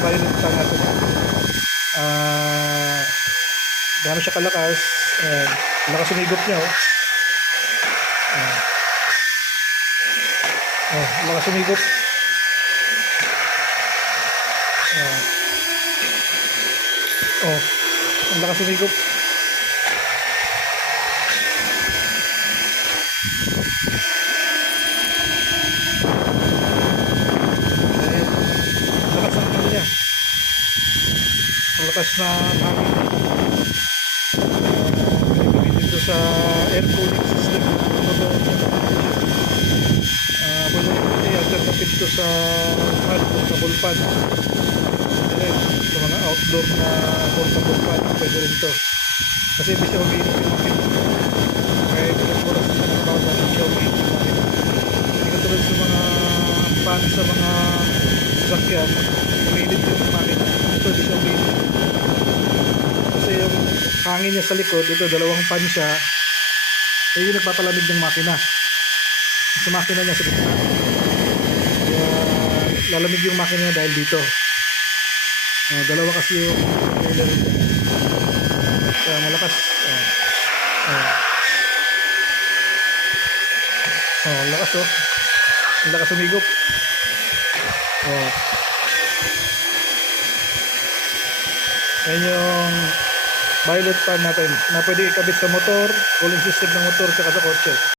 violet fan natin. Gano'n siya kalakas. Lakas sumigop niya, oh. Lakas sumigop. Ang lakas sumigop. Lakas ng ano niya. Ang lakas na hangin. Gamitin ito sa air cooling system. Alternative ito sa fan, portable fan. Sa mga outdoor na portable fan, pwede rin ito. Kasi hindi siya umiinit yung makina. Kahit ilang oras na trabaho na hindi siya umiinit yung makina. Hindi katulad sa mga fan sa mga sasakyan, umiinit yung makina. Ito hindi siya umiinit. Kasi yung hangin niya sa likod, ito dalawang fan siya, yung nagpapalamig ng makina. Sa makina niya sa gitna. Kaya lalamig yung makina niya dahil dito. Dalawa kasi yung trailer niya. Kaya malakas. Lakas, oh. Ang lakas umigop. Yan yung violet fan natin na pwede ikabit sa motor, cooling system ng motor, tsaka sa kotse.